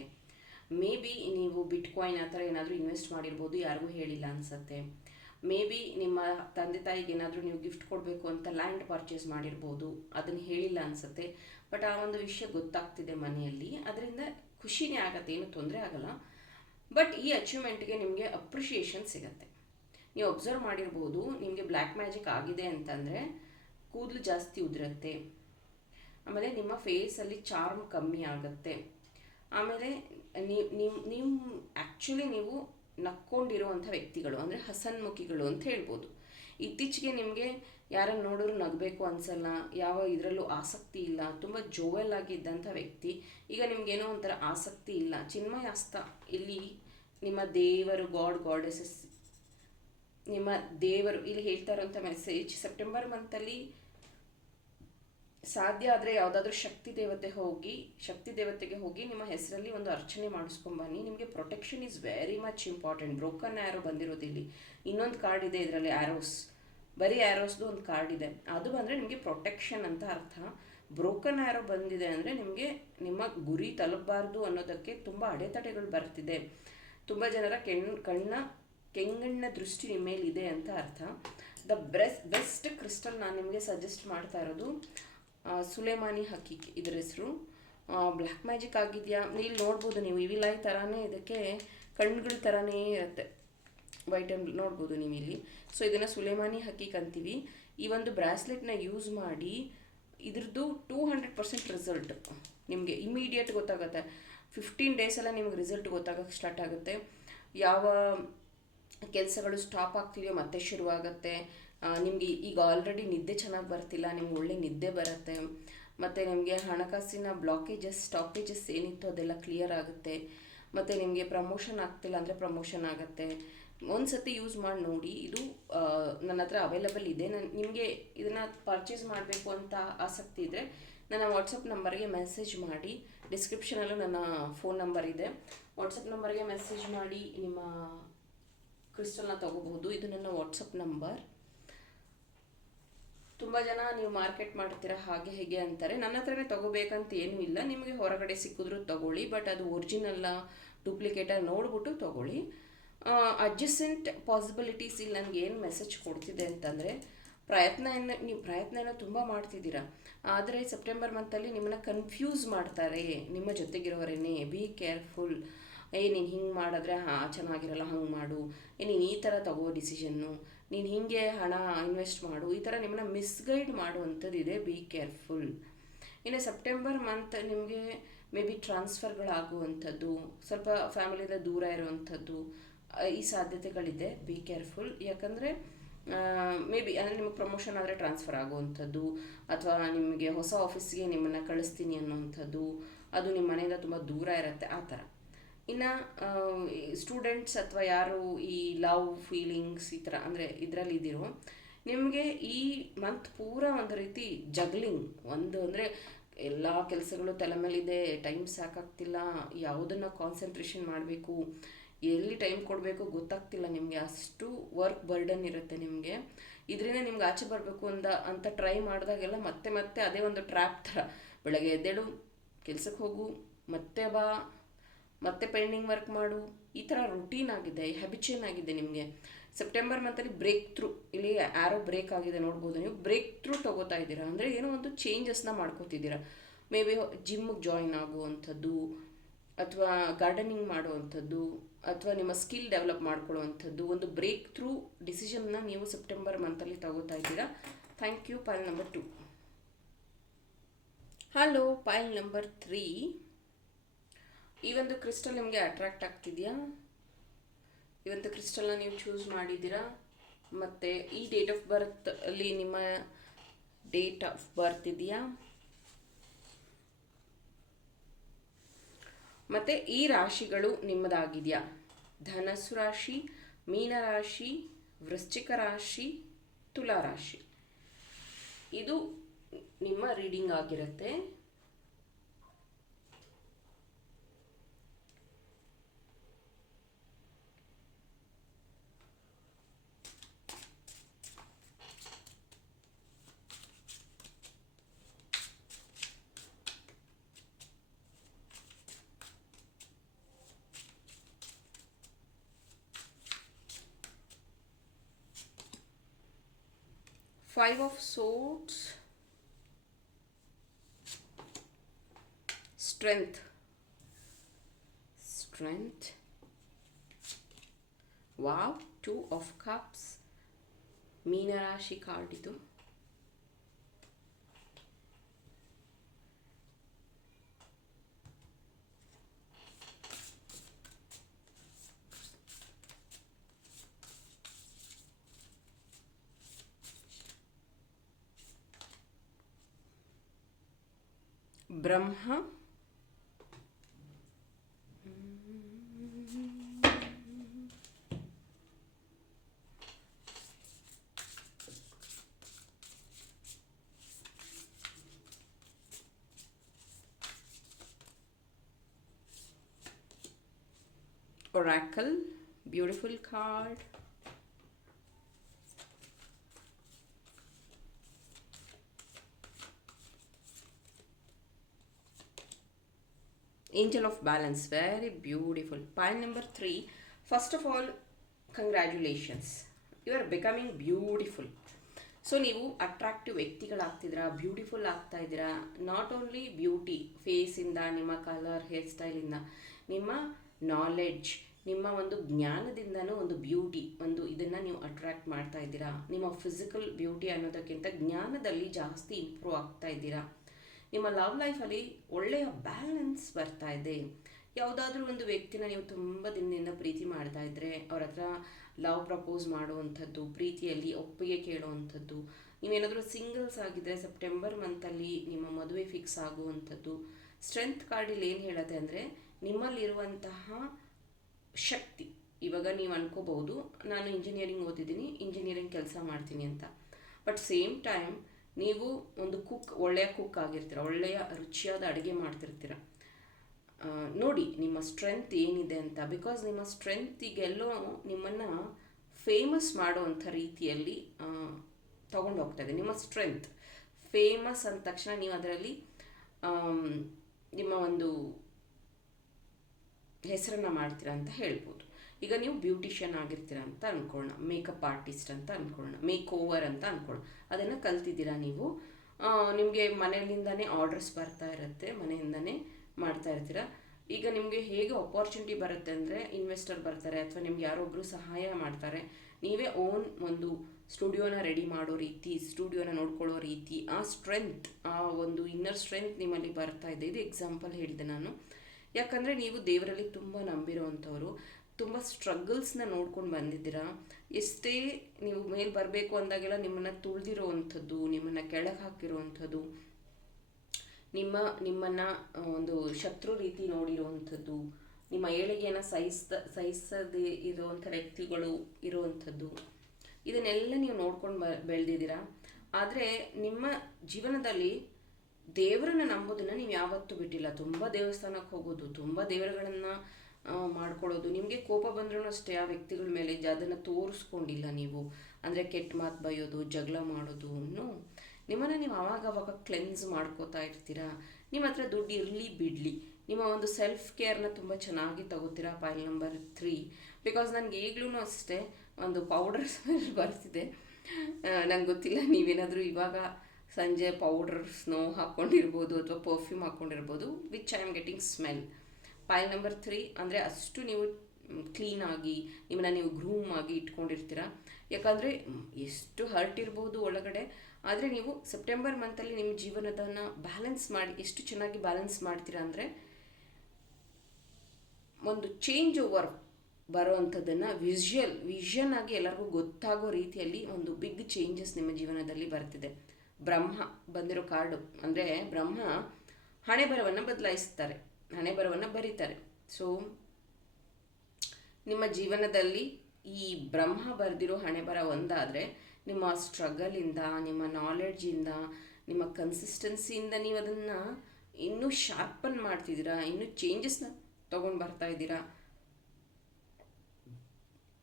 ಮೇ ಬಿ ನೀವು ಬಿಟ್ಕಾಯಿನ್ ಆ ಥರ ಏನಾದರೂ ಇನ್ವೆಸ್ಟ್ ಮಾಡಿರ್ಬೋದು, ಯಾರಿಗೂ ಹೇಳಿಲ್ಲ ಅನ್ಸತ್ತೆ. ಮೇ ಬಿ ನಿಮ್ಮ ತಂದೆ ತಾಯಿಗೆ ಏನಾದರೂ ನೀವು ಗಿಫ್ಟ್ ಕೊಡಬೇಕು ಅಂತ ಲ್ಯಾಂಡ್ ಪರ್ಚೇಸ್ ಮಾಡಿರ್ಬೋದು, ಅದನ್ನು ಹೇಳಿಲ್ಲ ಅನ್ಸುತ್ತೆ. ಬಟ್ ಆ ಒಂದು ವಿಷಯ ಗೊತ್ತಾಗ್ತಿದೆ ಮನೆಯಲ್ಲಿ. ಅದರಿಂದ ಖುಷಿನೇ ಆಗತ್ತೆ, ಏನು ತೊಂದರೆ ಆಗಲ್ಲ. ಬಟ್ ಈ ಅಚೀವ್ಮೆಂಟ್ಗೆ ನಿಮಗೆ ಅಪ್ರಿಷಿಯೇಷನ್ ಸಿಗತ್ತೆ. ನೀವು ಅಬ್ಸರ್ವ್ ಮಾಡಿರ್ಬೋದು, ನಿಮಗೆ ಬ್ಲ್ಯಾಕ್ ಮ್ಯಾಜಿಕ್ ಆಗಿದೆ ಅಂತಂದರೆ ಕೂದಲು ಜಾಸ್ತಿ ಉದುರುತ್ತೆ. ಆಮೇಲೆ ನಿಮ್ಮ ಫೇಸಲ್ಲಿ ಚಾರ್ಮ್ ಕಮ್ಮಿ ಆಗುತ್ತೆ. ಆಮೇಲೆ ನೀವು ನಿಮ್ಮ ನೀವು ಆ್ಯಕ್ಚುಲಿ ನೀವು ನಕ್ಕೊಂಡಿರುವಂಥ ವ್ಯಕ್ತಿಗಳು, ಅಂದರೆ ಹಸನ್ಮುಖಿಗಳು ಅಂತ ಹೇಳ್ಬೋದು. ಇತ್ತೀಚೆಗೆ ನಿಮಗೆ ಯಾರನ್ನು ನೋಡಿದ್ರು ನಗಬೇಕು ಅನ್ಸಲ್ಲ, ಯಾವ ಇದರಲ್ಲೂ ಆಸಕ್ತಿ ಇಲ್ಲ, ತುಂಬ ಜೋವೆಲ್ ಆಗಿದ್ದಂಥ ವ್ಯಕ್ತಿ, ಈಗ ನಿಮಗೇನೋ ಒಂಥರ ಆಸಕ್ತಿ ಇಲ್ಲ. ಚಿನ್ಮಯಾಸ್ತ ಇಲ್ಲಿ ನಿಮ್ಮ ದೇವರು ಗಾಡ್ ಗಾಡೆಸಸ್ ನಿಮ್ಮ ದೇವರು ಇಲ್ಲಿ ಹೇಳ್ತಾ ಇರೋಂಥ ಮೆಸೇಜ್ ಸೆಪ್ಟೆಂಬರ್ ಮಂತಲ್ಲಿ ಸಾಧ್ಯ ಆದರೆ ಯಾವುದಾದ್ರೂ ಶಕ್ತಿ ದೇವತೆ ಹೋಗಿ, ಶಕ್ತಿ ದೇವತೆಗೆ ಹೋಗಿ ನಿಮ್ಮ ಹೆಸರಲ್ಲಿ ಒಂದು ಅರ್ಚನೆ ಮಾಡಿಸ್ಕೊಂಬನ್ನಿ ನಿಮಗೆ protection is very much important broken arrow ಬಂದಿರೋದು ಇಲ್ಲಿ. ಇನ್ನೊಂದು ಕಾರ್ಡ್ ಇದೆ ಇದರಲ್ಲಿ ಆ್ಯರೋಸ್ ಬರೀ ಆ್ಯರೋಸ್ದು ಒಂದು ಕಾರ್ಡ್ ಇದೆ. ಅದು ಬಂದರೆ ನಿಮಗೆ ಪ್ರೊಟೆಕ್ಷನ್ ಅಂತ ಅರ್ಥ. ಬ್ರೋಕನ್ ಆ್ಯರೋ ಬಂದಿದೆ ಅಂದರೆ ನಿಮಗೆ ನಿಮ್ಮ ಗುರಿ ತಲುಪಬಾರ್ದು ಅನ್ನೋದಕ್ಕೆ ತುಂಬ ಅಡೆತಡೆಗಳು ಬರ್ತಿದೆ. ತುಂಬ ಜನರ ಕೆಣ್ ಕಣ್ಣ ಕೆಂಗಣ್ಣ ದೃಷ್ಟಿ ನಿಮ್ಮ ಇದೆ ಅಂತ ಅರ್ಥ. ದ ಬ್ರೆಸ್ ಬೆಸ್ಟ್ ಕ್ರಿಸ್ಟಲ್ ನಾನು ನಿಮಗೆ ಸಜೆಸ್ಟ್ ಮಾಡ್ತಾ ಇರೋದು ಸುಲೇಮಾನಿ ಹಕ್ಕಿ ಇದರ ಹೆಸರು. ಬ್ಲ್ಯಾಕ್ ಮ್ಯಾಜಿಕ್ ಆಗಿದೆಯಾ? ಇಲ್ಲಿ ನೋಡ್ಬೋದು ನೀವು ಇವಿಲಾಯ್ ಥರನೇ ಇದಕ್ಕೆ ಕಣ್ಗಳ ಥರನೇ ಇರುತ್ತೆ. ವೈಟ್ ಆ್ಯಂಡ್ ನೋಡ್ಬೋದು ನೀವು ಇಲ್ಲಿ. ಸೊ ಇದನ್ನು ಸುಲೇಮಾನಿ ಹಕ್ಕಿಕ್ ಅಂತೀವಿ. ಈ ಒಂದು ಬ್ರಾಸ್ಲೆಟ್ನ ಯೂಸ್ ಮಾಡಿ, ಇದ್ರದ್ದು ಟೂ ಹಂಡ್ರೆಡ್ ಪರ್ಸೆಂಟ್ ರಿಸಲ್ಟ್ ನಿಮಗೆ ಇಮಿಡಿಯೇಟ್ ಗೊತ್ತಾಗುತ್ತೆ. ಫಿಫ್ಟೀನ್ ಡೇಸೆಲ್ಲ ನಿಮ್ಗೆ ರಿಸಲ್ಟ್ ಗೊತ್ತಾಗಕ್ಕೆ ಸ್ಟಾರ್ಟ್ ಆಗುತ್ತೆ. ಯಾವ ಕೆಲಸಗಳು ಸ್ಟಾಪ್ ಆಗ್ತಿದೆಯೋ ಮತ್ತೆ ಶುರುವಾಗುತ್ತೆ. ನಿಮಗೆ ಈಗ ಆಲ್ರೆಡಿ ನಿದ್ದೆ ಚೆನ್ನಾಗಿ ಬರ್ತಿಲ್ಲ, ನಿಮ್ಗೆ ಒಳ್ಳೆ ನಿದ್ದೆ ಬರುತ್ತೆ. ಮತ್ತು ನಿಮಗೆ ಹಣಕಾಸಿನ ಬ್ಲಾಕೇಜಸ್ ಸ್ಟಾಪೇಜಸ್ ಏನಿತ್ತು ಅದೆಲ್ಲ ಕ್ಲಿಯರ್ ಆಗುತ್ತೆ. ಮತ್ತು ನಿಮಗೆ ಪ್ರಮೋಷನ್ ಆಗ್ತಿಲ್ಲ ಅಂದರೆ ಪ್ರಮೋಷನ್ ಆಗುತ್ತೆ. ಒಂದು ಸತಿ ಯೂಸ್ ಮಾಡಿ ನೋಡಿ, ಇದು ನನ್ನ ಹತ್ರ ಅವೈಲಬಲ್ ಇದೆ. ನನ್ನ ನಿಮಗೆ ಇದನ್ನು ಪರ್ಚೇಸ್ ಮಾಡಬೇಕು ಅಂತ ಆಸಕ್ತಿ ಇದ್ದರೆ ನನ್ನ ವಾಟ್ಸಪ್ ನಂಬರ್ಗೆ ಮೆಸೇಜ್ ಮಾಡಿ. ಡಿಸ್ಕ್ರಿಪ್ಷನಲ್ಲೂ ನನ್ನ ಫೋನ್ ನಂಬರ್ ಇದೆ. ವಾಟ್ಸಪ್ ನಂಬರ್ಗೆ ಮೆಸೇಜ್ ಮಾಡಿ, ನಿಮ್ಮ ಕ್ರಿಸ್ಟಲ್ನ ತಗೋಬಹುದು. ಇದು ನನ್ನ ವಾಟ್ಸಪ್ ನಂಬರ್ ತುಂಬ ಜನ ನೀವು ಮಾರ್ಕೆಟ್ ಮಾಡ್ತೀರಾ ಹಾಗೆ ಹೇಗೆ ಅಂತಾರೆ. ನನ್ನ ಹತ್ರನೇ ತಗೋಬೇಕಂತ ಏನೂ ಇಲ್ಲ. ನಿಮಗೆ ಹೊರಗಡೆ ಸಿಕ್ಕಿದ್ರು ತಗೊಳ್ಳಿ. ಬಟ್ ಅದು ಒರಿಜಿನಲ್ಲ ಡೂಪ್ಲಿಕೇಟಾಗಿ ನೋಡ್ಬಿಟ್ಟು ತಗೊಳ್ಳಿ. ಅಡ್ಜಸೆಂಟ್ ಪಾಸಿಬಿಲಿಟೀಸ್ ಇಲ್ಲಿ ನನಗೆ ಏನು ಮೆಸೇಜ್ ಕೊಡ್ತಿದೆ ಅಂತಂದರೆ, ಪ್ರಯತ್ನ ನೀವು ಪ್ರಯತ್ನ ಏನೋ ತುಂಬ ಮಾಡ್ತಿದ್ದೀರಾ. ಆದರೆ ಸೆಪ್ಟೆಂಬರ್ ಮಂತಲ್ಲಿ ನಿಮ್ಮನ್ನ ಕನ್ಫ್ಯೂಸ್ ಮಾಡ್ತಾರೆ. ನಿಮ್ಮ ಜೊತೆಗಿರೋರೇನೆ ಬಿ ಕೇರ್ಫುಲ್ ಏ, ನೀನು ಹಿಂಗೆ ಮಾಡಿದ್ರೆ, ಹಾಂ, ಚೆನ್ನಾಗಿರಲ್ಲ, ಹಂಗೆ ಮಾಡು. ಏ, ನೀನು ಈ ಥರ ತಗೋ ಡಿಸಿಷನ್ನು ನೀನು ಹೀಗೆ ಹಣ ಇನ್ವೆಸ್ಟ್ ಮಾಡು. ಈ ಥರ ನಿಮ್ಮನ್ನ ಮಿಸ್ಗೈಡ್ ಮಾಡುವಂಥದ್ದು ಇದೆ. ಬಿ ಕೇರ್ಫುಲ್ ಇನ್ನು ಸೆಪ್ಟೆಂಬರ್ ಮಂತ್ ನಿಮಗೆ ಮೇ ಬಿ ಟ್ರಾನ್ಸ್ಫರ್ಗಳಾಗುವಂಥದ್ದು ಸ್ವಲ್ಪ ಫ್ಯಾಮಿಲಿಯಿಂದ ದೂರ ಇರುವಂಥದ್ದು ಈ ಸಾಧ್ಯತೆಗಳಿದೆ. ಬಿ ಕೇರ್ಫುಲ್ ಯಾಕಂದರೆ ಮೇ ಬಿ ಅಂದರೆ ನಿಮಗೆ ಪ್ರಮೋಷನ್ ಆದರೆ ಟ್ರಾನ್ಸ್ಫರ್ ಆಗುವಂಥದ್ದು, ಅಥವಾ ನಿಮಗೆ ಹೊಸ ಆಫೀಸ್ಗೆ ನಿಮ್ಮನ್ನು ಕಳಿಸ್ತೀನಿ ಅನ್ನೋವಂಥದ್ದು, ಅದು ನಿಮ್ಮ ಮನೆಯಿಂದ ತುಂಬ ದೂರ ಇರುತ್ತೆ, ಆ ಥರ ಇನ್ನು ಸ್ಟೂಡೆಂಟ್ಸ್ ಅಥವಾ ಯಾರು ಈ ಲವ್ ಫೀಲಿಂಗ್ಸ್ ಈ ಥರ ಅಂದರೆ ಇದರಲ್ಲಿ ಇದ್ದೀರೋ ನಿಮಗೆ ಈ ಮಂತ್ ಪೂರ ಒಂದು ರೀತಿ ಜಗ್ಲಿಂಗ್ ಒಂದು ಅಂದರೆ ಎಲ್ಲ ಕೆಲಸಗಳು ತಲೆ ಮೇಲಿದೆ ಟೈಮ್ ಸಾಕಾಗ್ತಿಲ್ಲ, ಯಾವುದನ್ನು ಕಾನ್ಸಂಟ್ರೇಷನ್ ಮಾಡಬೇಕು, ಎಲ್ಲಿ ಟೈಮ್ ಕೊಡಬೇಕು ಗೊತ್ತಾಗ್ತಿಲ್ಲ ನಿಮಗೆ, ಅಷ್ಟು ವರ್ಕ್ ಬರ್ಡನ್ ಇರುತ್ತೆ ನಿಮಗೆ. ಇದರಿಂದ ನಿಮ್ಗೆ ಆಚೆ ಬರಬೇಕು ಅಂದ, ಅಂತ ಟ್ರೈ ಮಾಡಿದಾಗೆಲ್ಲ ಮತ್ತೆ ಮತ್ತೆ ಅದೇ ಒಂದು ಟ್ರ್ಯಾಪ್ ಥರ. ಬೆಳಗ್ಗೆ ಎದ್ದೇಳು, ಕೆಲಸಕ್ಕೆ ಹೋಗು, ಮತ್ತೆ ಬಾ ಮತ್ತೆ ಪೆಂಡಿಂಗ್ ವರ್ಕ್ ಮಾಡು. ಈ ಥರ ರುಟೀನ್ ಆಗಿದೆ ಹ್ಯಾಬಿಚುಯನ್ ಆಗಿದೆ ನಿಮಗೆ. ಸೆಪ್ಟೆಂಬರ್ ಮಂತಲ್ಲಿ ಬ್ರೇಕ್ ಥ್ರೂ ಇಲ್ಲಿ ಆರೋ ಬ್ರೇಕ್ ಆಗಿದೆ ನೋಡ್ಬೋದು ನೀವು. ಬ್ರೇಕ್ ಥ್ರೂ ತಗೋತಾ ಇದ್ದೀರಾ? ಅಂದರೆ ಏನೋ ಒಂದು ಚೇಂಜಸ್ನ ಮಾಡ್ಕೋತಿದ್ದೀರಾ. ಮೇ ಬಿ ಜಿಮ್ಗೆ ಜಾಯಿನ್ ಆಗುವಂಥದ್ದು, ಅಥವಾ ಗಾರ್ಡನಿಂಗ್ ಮಾಡುವಂಥದ್ದು, ಅಥವಾ ನಿಮ್ಮ ಸ್ಕಿಲ್ ಡೆವಲಪ್ ಮಾಡ್ಕೊಳ್ಳುವಂಥದ್ದು, ಒಂದು ಬ್ರೇಕ್ ಥ್ರೂ ಡಿಸಿಷನ್ನ ನೀವು ಸೆಪ್ಟೆಂಬರ್ ಮಂತಲ್ಲಿ ತಗೋತಾ ಇದ್ದೀರಾ? Thank you pile number two hello pile number three ಈ ಒಂದು ಕ್ರಿಸ್ಟಲ್ ನಿಮಗೆ ಅಟ್ರಾಕ್ಟ್ ಆಗ್ತಿದೆಯಾ? ಈ ಒಂದು ಕ್ರಿಸ್ಟಲ್ನ ನೀವು ಚೂಸ್ ಮಾಡಿದ್ದೀರಾ? ಮತ್ತು ಈ ಡೇಟ್ ಆಫ್ ಬರ್ತ್ ಅಲ್ಲಿ ನಿಮ್ಮ ಡೇಟ್ ಆಫ್ ಬರ್ತ್ ಇದೆಯಾ? ಮತ್ತು ಈ ರಾಶಿಗಳು ನಿಮ್ಮದಾಗಿದೆಯಾ? ಧನಸ್ಸು ರಾಶಿ ಮೀನರಾಶಿ ವೃಶ್ಚಿಕ ರಾಶಿ, ತುಲಾ ರಾಶಿ. ಇದು ನಿಮ್ಮ ರೀಡಿಂಗ್ ಆಗಿರುತ್ತೆ. five of swords strength strength wow two of cups ಮೀನರಾಶಿ ಕಾರ್ಡ್ ಇದು Brahma oracle beautiful card Angel of balance, very beautiful. Pile number 3 first of all congratulations you are becoming beautiful so ನೀವು ಅಟ್ರಾಕ್ಟಿವ್ ವ್ಯಕ್ತಿಗಳಾಗ್ತಿದ್ದೀರಾ beautiful ಆಗ್ತಾ ಇದ್ದೀರಾ not only beauty ಫೇಸಿಂದ ನಿಮ್ಮ colour hair ಸ್ಟೈಲಿಂದ ನಿಮ್ಮ knowledge ನಿಮ್ಮ ಒಂದು ಜ್ಞಾನದಿಂದನೂ ಒಂದು ಬ್ಯೂಟಿ ಒಂದು ಇದನ್ನು ನೀವು ಅಟ್ರಾಕ್ಟ್ ಮಾಡ್ತಾ ಇದ್ದೀರಾ. ನಿಮ್ಮ ಫಿಸಿಕಲ್ ಬ್ಯೂಟಿ ಅನ್ನೋದಕ್ಕಿಂತ ಜ್ಞಾನದಲ್ಲಿ ಜಾಸ್ತಿ ಇಂಪ್ರೂವ್ ಆಗ್ತಾ ಇದ್ದೀರಾ. ನಿಮ್ಮ ಲವ್ ಲೈಫಲ್ಲಿ ಒಳ್ಳೆಯ ಬ್ಯಾಲೆನ್ಸ್ ಬರ್ತಾ ಇದೆ. ಯಾವುದಾದ್ರೂ ಒಂದು ವ್ಯಕ್ತಿನ ನೀವು ತುಂಬ ದಿನದಿಂದ ಪ್ರೀತಿ ಮಾಡ್ತಾ ಇದ್ದರೆ ಅವ್ರ ಹತ್ರ ಲವ್ ಪ್ರಪೋಸ್ ಮಾಡುವಂಥದ್ದು, ಪ್ರೀತಿಯಲ್ಲಿ ಒಪ್ಪಿಗೆ ಕೇಳುವಂಥದ್ದು, ನೀವೇನಾದರೂ ಸಿಂಗಲ್ಸ್ ಆಗಿದ್ದರೆ ಸೆಪ್ಟೆಂಬರ್ ಮಂತಲ್ಲಿ ನಿಮ್ಮ ಮದುವೆ ಫಿಕ್ಸ್ ಆಗುವಂಥದ್ದು ಸ್ಟ್ರೆಂತ್ ಕಾರ್ಡಿಲ್ಲಿ ಏನು ಹೇಳುತ್ತೆ ಅಂದರೆ ನಿಮ್ಮಲ್ಲಿರುವಂತಹ ಶಕ್ತಿ. ಇವಾಗ ನೀವು ಅನ್ಕೋಬಹುದು, ನಾನು ಇಂಜಿನಿಯರಿಂಗ್ ಓದಿದ್ದೀನಿ ಇಂಜಿನಿಯರಿಂಗ್ ಕೆಲಸ ಮಾಡ್ತೀನಿ ಅಂತ. ಬಟ್ ಸೇಮ್ ಟೈಮ್ ನೀವು ಒಂದು ಕುಕ್ ಒಳ್ಳೆಯ ಕುಕ್ ಆಗಿರ್ತೀರ, ಒಳ್ಳೆಯ ರುಚಿಯಾದ ಅಡುಗೆ ಮಾಡ್ತಿರ್ತೀರ. ನೋಡಿ, ನಿಮ್ಮ ಸ್ಟ್ರೆಂತ್ ಏನಿದೆ ಅಂತ. ಬಿಕಾಸ್ ನಿಮ್ಮ ಸ್ಟ್ರೆಂತಿಗೆಲ್ಲೋ ನಿಮ್ಮನ್ನು ಫೇಮಸ್ ಮಾಡುವಂಥ ರೀತಿಯಲ್ಲಿ ತಗೊಂಡು ಹೋಗ್ತಾ ಇದೆ. ನಿಮ್ಮ ಸ್ಟ್ರೆಂತ್ ಫೇಮಸ್ ಅಂದ ತಕ್ಷಣ ನೀವು ಅದರಲ್ಲಿ ನಿಮ್ಮ ಒಂದು ಹೆಸರನ್ನು ಮಾಡ್ತೀರಾ ಅಂತ ಹೇಳ್ಬೋದು. ಈಗ ನೀವು ಬ್ಯೂಟಿಷಿಯನ್ ಆಗಿರ್ತೀರ ಅಂತ ಅಂದ್ಕೊಳ್ಳೋಣ ಮೇಕಪ್ ಆರ್ಟಿಸ್ಟ್ ಅಂತ ಅಂದ್ಕೊಳ್ಳೋಣ ಮೇಕ್ ಓವರ್ ಅಂತ ಅಂದ್ಕೊಳ್ಳೋಣ ಅದನ್ನು ಕಲ್ತಿದ್ದೀರಾ ನೀವು? ನಿಮಗೆ ಮನೆಯಿಂದನೇ ಆರ್ಡರ್ಸ್ ಬರ್ತಾ ಇರುತ್ತೆ, ಮನೆಯಿಂದನೇ ಮಾಡ್ತಾ ಇರ್ತೀರ. ಈಗ ನಿಮಗೆ ಹೇಗೆ ಅಪಾರ್ಚುನಿಟಿ ಬರುತ್ತೆ ಅಂದರೆ ಇನ್ವೆಸ್ಟರ್ ಬರ್ತಾರೆ ಅಥವಾ ನಿಮ್ಗೆ ಯಾರೊಬ್ಬರು ಸಹಾಯ ಮಾಡ್ತಾರೆ, ನೀವೇ ಓನ್ ಒಂದು ಸ್ಟುಡಿಯೋನ ರೆಡಿ ಮಾಡೋ ರೀತಿ, ಸ್ಟುಡಿಯೋನ ನೋಡ್ಕೊಳ್ಳೋ ರೀತಿ, ಆ ಸ್ಟ್ರೆಂತ್ ಆ ಒಂದು ಇನ್ನರ್ ಸ್ಟ್ರೆಂತ್ ನಿಮ್ಮಲ್ಲಿ ಬರ್ತಾ ಇದೆ. ಇದು ಎಕ್ಸಾಂಪಲ್ ಹೇಳಿದೆ ನಾನು. ಯಾಕಂದರೆ ನೀವು ದೇವರಲ್ಲಿ ತುಂಬ ನಂಬಿರೋವಂಥವ್ರು. ತುಂಬ ಸ್ಟ್ರಗಲ್ಸ್ನ ನೋಡ್ಕೊಂಡು ಬಂದಿದ್ದೀರಾ? ಎಷ್ಟೇ ನೀವು ಮೇಲೆ ಬರಬೇಕು ಅಂದಾಗೆಲ್ಲ ನಿಮ್ಮನ್ನು ತುಳಿದಿರೋವಂಥದ್ದು, ನಿಮ್ಮನ್ನು ಕೆಳಗೆ ಹಾಕಿರೋವಂಥದ್ದು, ನಿಮ್ಮ, ನಿಮ್ಮನ್ನು ಒಂದು ಶತ್ರು ರೀತಿ ನೋಡಿರುವಂಥದ್ದು, ನಿಮ್ಮ ಏಳಿಗೆಯನ್ನು ಸಹಿಸ್ತ, ಸಹಿಸದೇ ಇರುವಂಥ ವ್ಯಕ್ತಿಗಳು ಇರುವಂಥದ್ದು, ಇದನ್ನೆಲ್ಲ ನೀವು ನೋಡ್ಕೊಂಡು ಬ, ಬೆಳೆದಿದ್ದೀರಾ? ಆದರೆ ನಿಮ್ಮ ಜೀವನದಲ್ಲಿ ದೇವರನ್ನ ನಂಬೋದನ್ನು ನೀವು ಯಾವತ್ತೂ ಬಿಟ್ಟಿಲ್ಲ. ತುಂಬ ದೇವಸ್ಥಾನಕ್ಕೆ ಹೋಗೋದು, ತುಂಬ ದೇವರುಗಳನ್ನು ಮಾಡ್ಕೊಳ್ಳೋದು. ನಿಮಗೆ ಕೋಪ ಬಂದ್ರೂ ಅಷ್ಟೇ ಆ ವ್ಯಕ್ತಿಗಳ ಮೇಲೆ ಅದನ್ನು ತೋರಿಸ್ಕೊಂಡಿಲ್ಲ ನೀವು. ಅಂದರೆ ಕೆಟ್ಟ ಮಾತು ಬೈಯೋದು ಜಗಳ ಮಾಡೋದು ಅನ್ನು ನಿಮ್ಮನ್ನು ನೀವು ಆವಾಗವಾಗ ಕ್ಲೆನ್ಸ್ ಮಾಡ್ಕೋತಾ ಇರ್ತೀರಾ? ನಿಮ್ಮ ಹತ್ರ ದುಡ್ಡು ಇರಲಿ ಬಿಡಲಿ. ನಿಮ್ಮ ಒಂದು ಸೆಲ್ಫ್ ಕೇರ್ನ ತುಂಬ ಚೆನ್ನಾಗಿ ತಗೋತೀರಾ ಫೈಲ್ ನಂಬರ್ ತ್ರೀ ಬಿಕಾಸ್ ನನಗೆ ಈಗಲೂ ಅಷ್ಟೇ ಒಂದು ಪೌಡರ್ ಸ್ಮೆಲ್ ಬರ್ತಿದೆ. ನಂಗೆ ಗೊತ್ತಿಲ್ಲ, ನೀವೇನಾದರೂ ಇವಾಗ ಸಂಜೆ ಪೌಡರ್ ಸ್ನೋ ಹಾಕ್ಕೊಂಡಿರ್ಬೋದು ಅಥವಾ perfume ಹಾಕ್ಕೊಂಡಿರ್ಬೋದು which I am getting smell pile number three ಅಂದರೆ ಅಷ್ಟು ನೀವು ಕ್ಲೀನಾಗಿ ನಿಮ್ಮನ್ನ ನೀವು ಗ್ರೂಮ್ ಆಗಿ ಇಟ್ಕೊಂಡಿರ್ತೀರ? ಯಾಕಂದರೆ ಎಷ್ಟು ಹರ್ಟ್ ಇರ್ಬೋದು ಒಳಗಡೆ. ಆದರೆ ನೀವು ಸೆಪ್ಟೆಂಬರ್ ಮಂತಲ್ಲಿ ನಿಮ್ಮ ಜೀವನದನ್ನು ಬ್ಯಾಲೆನ್ಸ್ ಮಾಡಿ, ಎಷ್ಟು ಚೆನ್ನಾಗಿ ಬ್ಯಾಲೆನ್ಸ್ ಮಾಡ್ತೀರಾ ಅಂದರೆ, ಒಂದು ಚೇಂಜ್ ಓವರ್ ಬರೋ ಅಂಥದ್ದನ್ನು ವಿಷುವಲ್ ವಿಷನ್ ಆಗಿ ಎಲ್ಲರಿಗೂ ಗೊತ್ತಾಗೋ ರೀತಿಯಲ್ಲಿ ಒಂದು ಬಿಗ್ ಚೇಂಜಸ್ ನಿಮ್ಮ ಜೀವನದಲ್ಲಿ ಬರ್ತಿದೆ. ಬ್ರಹ್ಮ ಬಂದಿರೋ ಕಾರ್ಡು ಅಂದರೆ ಬ್ರಹ್ಮ ಹಣೆ ಬರವನ್ನು ಬದಲಾಯಿಸ್ತಾರೆ. ಹಣೆ ಬರವನ್ನು ಬರೀತಾರೆ. ಸೊ ನಿಮ್ಮ ಜೀವನದಲ್ಲಿ ಈ ಬ್ರಹ್ಮ ಬರೆದಿರೋ ಹಣೆ ಬರ ಒಂದಾದರೆ, ನಿಮ್ಮ ಸ್ಟ್ರಗಲಿಂದ ನಿಮ್ಮ ನಾಲೆಡ್ಜಿಂದ ನಿಮ್ಮ ಕನ್ಸಿಸ್ಟೆನ್ಸಿಯಿಂದ ನೀವು ಅದನ್ನು ಇನ್ನೂ ಶಾರ್ಪನ್ ಮಾಡ್ತಿದ್ದೀರಾ? ಇನ್ನೂ ಚೇಂಜಸ್ನ ತೊಗೊಂಡು ಬರ್ತಾ ಇದ್ದೀರಾ?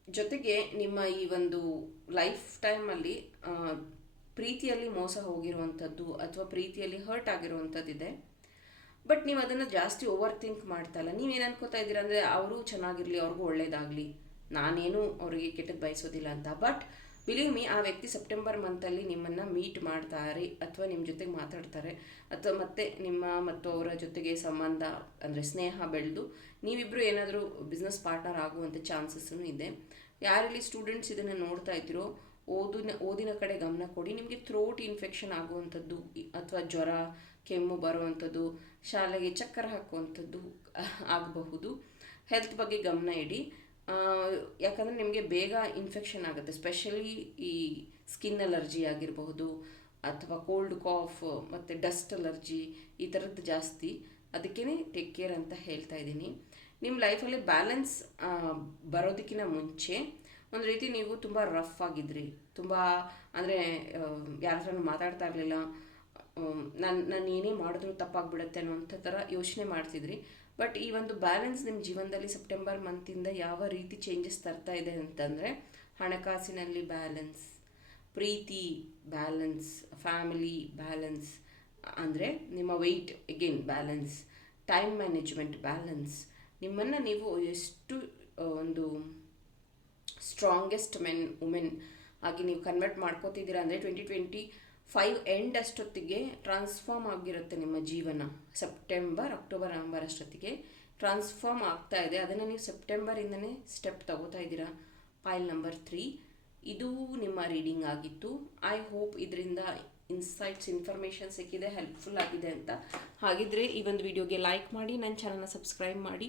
ಜೊತೆಗೆ ನಿಮ್ಮ ಈ ಒಂದು ಲೈಫ್ ಟೈಮಲ್ಲಿ ಪ್ರೀತಿಯಲ್ಲಿ ಮೋಸ ಹೋಗಿರುವಂಥದ್ದು ಅಥವಾ ಪ್ರೀತಿಯಲ್ಲಿ ಹರ್ಟ್ ಆಗಿರುವಂಥದ್ದಿದೆ. ಬಟ್ ನೀವು ಅದನ್ನು ಜಾಸ್ತಿ ಓವರ್ ಥಿಂಕ್ ಮಾಡ್ತಾ ಇಲ್ಲ. ನೀವೇನು ಅನ್ಕೋತಾ ಇದ್ದೀರಾ ಅಂದರೆ, ಅವರು ಚೆನ್ನಾಗಿರಲಿ, ಅವ್ರಿಗೂ ಒಳ್ಳೇದಾಗಲಿ. ನಾನೇನು ಅವರಿಗೆ ಕೆಟ್ಟದ್ದು ಬಯಸೋದಿಲ್ಲ ಅಂತ. ಬಟ್ ಬಿಲೀವ್ ಮೀ ಆ ವ್ಯಕ್ತಿ ಸೆಪ್ಟೆಂಬರ್ ಮಂತಲ್ಲಿ ನಿಮ್ಮನ್ನು ಮೀಟ್ ಮಾಡ್ತಾರೆ, ಅಥವಾ ನಿಮ್ಮ ಜೊತೆಗೆ ಮಾತಾಡ್ತಾರೆ, ಅಥವಾ ಮತ್ತೆ ನಿಮ್ಮ ಮತ್ತು ಅವರ ಜೊತೆಗೆ ಸಂಬಂಧ, ಅಂದರೆ ಸ್ನೇಹ ಬೆಳೆದು ನೀವಿಬ್ಬರು ಏನಾದರೂ ಬಿಸ್ನೆಸ್ ಪಾರ್ಟ್ನರ್ ಆಗುವಂಥ ಚಾನ್ಸಸ್ಸೂ ಇದೆ. ಯಾರಲ್ಲಿ ಸ್ಟೂಡೆಂಟ್ಸ್ ಇದನ್ನು ನೋಡ್ತಾ ಇದ್ದೀರೋ ಓದಿನ ಓದಿನ ಕಡೆ ಗಮನ ಕೊಡಿ. ನಿಮಗೆ ಥ್ರೋಟ್ ಇನ್ಫೆಕ್ಷನ್ ಆಗುವಂಥದ್ದು ಅಥವಾ ಜ್ವರ, ಕೆಮ್ಮು ಬರುವಂಥದ್ದು, ಶಾಲೆಗೆ ಚಕ್ಕರ ಹಾಕುವಂಥದ್ದು ಆಗಬಹುದು. ಹೆಲ್ತ್ ಬಗ್ಗೆ ಗಮನ ಇಡಿ. ಯಾಕಂದರೆ ನಿಮಗೆ ಬೇಗ ಇನ್ಫೆಕ್ಷನ್ ಆಗುತ್ತೆ. ಸ್ಪೆಷಲಿ ಈ ಸ್ಕಿನ್ ಅಲರ್ಜಿ ಆಗಿರಬಹುದು, ಅಥವಾ ಕೋಲ್ಡ್ ಕಾಫ್ ಮತ್ತು ಡಸ್ಟ್ ಅಲರ್ಜಿ ಈ ಥರದ್ದು ಜಾಸ್ತಿ. ಅದಕ್ಕೇ ಟೇಕ್ ಕೇರ್ ಅಂತ ಹೇಳ್ತಾ ಇದ್ದೀನಿ. ನಿಮ್ಮ ಲೈಫಲ್ಲಿ ಬ್ಯಾಲೆನ್ಸ್ ಬರೋದಕ್ಕಿಂತ ಮುಂಚೆ ಒಂದು ರೀತಿ ನೀವು ತುಂಬ ರಫ್ ಆಗಿದ್ರಿ. ತುಂಬ, ಅಂದರೆ ಯಾರ ಹತ್ರನೂ ಮಾತಾಡ್ತಾ ಇರಲಿಲ್ಲ. ನಾನು ನಾನು ಏನೇ ಮಾಡಿದ್ರು ತಪ್ಪಾಗ್ಬಿಡುತ್ತೆ ಅನ್ನೋಂಥ ಥರ ಯೋಚನೆ ಮಾಡ್ತಿದ್ರಿ. ಬಟ್ ಈ ಒಂದು ಬ್ಯಾಲೆನ್ಸ್ ನಿಮ್ಮ ಜೀವನದಲ್ಲಿ ಸೆಪ್ಟೆಂಬರ್ ಮಂತಿಂದ ಯಾವ ರೀತಿ ಚೇಂಜಸ್ ತರ್ತಾ ಇದೆ ಅಂತಂದರೆ, ಹಣಕಾಸಿನಲ್ಲಿ ಬ್ಯಾಲೆನ್ಸ್ ಪ್ರೀತಿ ಬ್ಯಾಲೆನ್ಸ್ ಫ್ಯಾಮಿಲಿ ಬ್ಯಾಲೆನ್ಸ್ ಅಂದರೆ ನಿಮ್ಮ weight again balance time management balance ನಿಮ್ಮನ್ನು ನೀವು ಎಷ್ಟು ಒಂದು ಸ್ಟ್ರಾಂಗೆಸ್ಟ್ ಮೆನ್ ವುಮೆನ್ ಆಗಿ ನೀವು ಕನ್ವರ್ಟ್ ಮಾಡ್ಕೋತಿದ್ದೀರಾ ಅಂದರೆ ಟ್ವೆಂಟಿ ಟ್ವೆಂಟಿ ಫೈವ್ ಎಂಡ್ ಅಷ್ಟೊತ್ತಿಗೆ ಟ್ರಾನ್ಸ್ಫಾರ್ಮ್ ಆಗಿರುತ್ತೆ ನಿಮ್ಮ ಜೀವನ. ಸೆಪ್ಟೆಂಬರ್ ಅಕ್ಟೋಬರ್ ನವಂಬರ್ ಅಷ್ಟೊತ್ತಿಗೆ ಟ್ರಾನ್ಸ್ಫಾರ್ಮ್ ಆಗ್ತಾ ಇದೆ. ಅದನ್ನು ನೀವು ಸೆಪ್ಟೆಂಬರಿಂದನೇ ಸ್ಟೆಪ್ ತಗೋತಾ ಇದ್ದೀರಾ. ಫೈಲ್ ನಂಬರ್ ತ್ರೀ ಇದು ನಿಮ್ಮ ರೀಡಿಂಗ್ ಆಗಿತ್ತು. ಐ ಹೋಪ್ ಇದರಿಂದ ಇನ್ಸೈಟ್ಸ್ ಇನ್ಫಾರ್ಮೇಷನ್ ಸಿಕ್ಕಿದೆ ಹೆಲ್ಪ್ಫುಲ್ ಆಗಿದೆ ಅಂತ. ಹಾಗಿದ್ರೆ ಈ ಒಂದು ವಿಡಿಯೋಗೆ ಲೈಕ್ ಮಾಡಿ, ನನ್ನ ಚಾನಲ್ನ ಸಬ್ಸ್ಕ್ರೈಬ್ ಮಾಡಿ.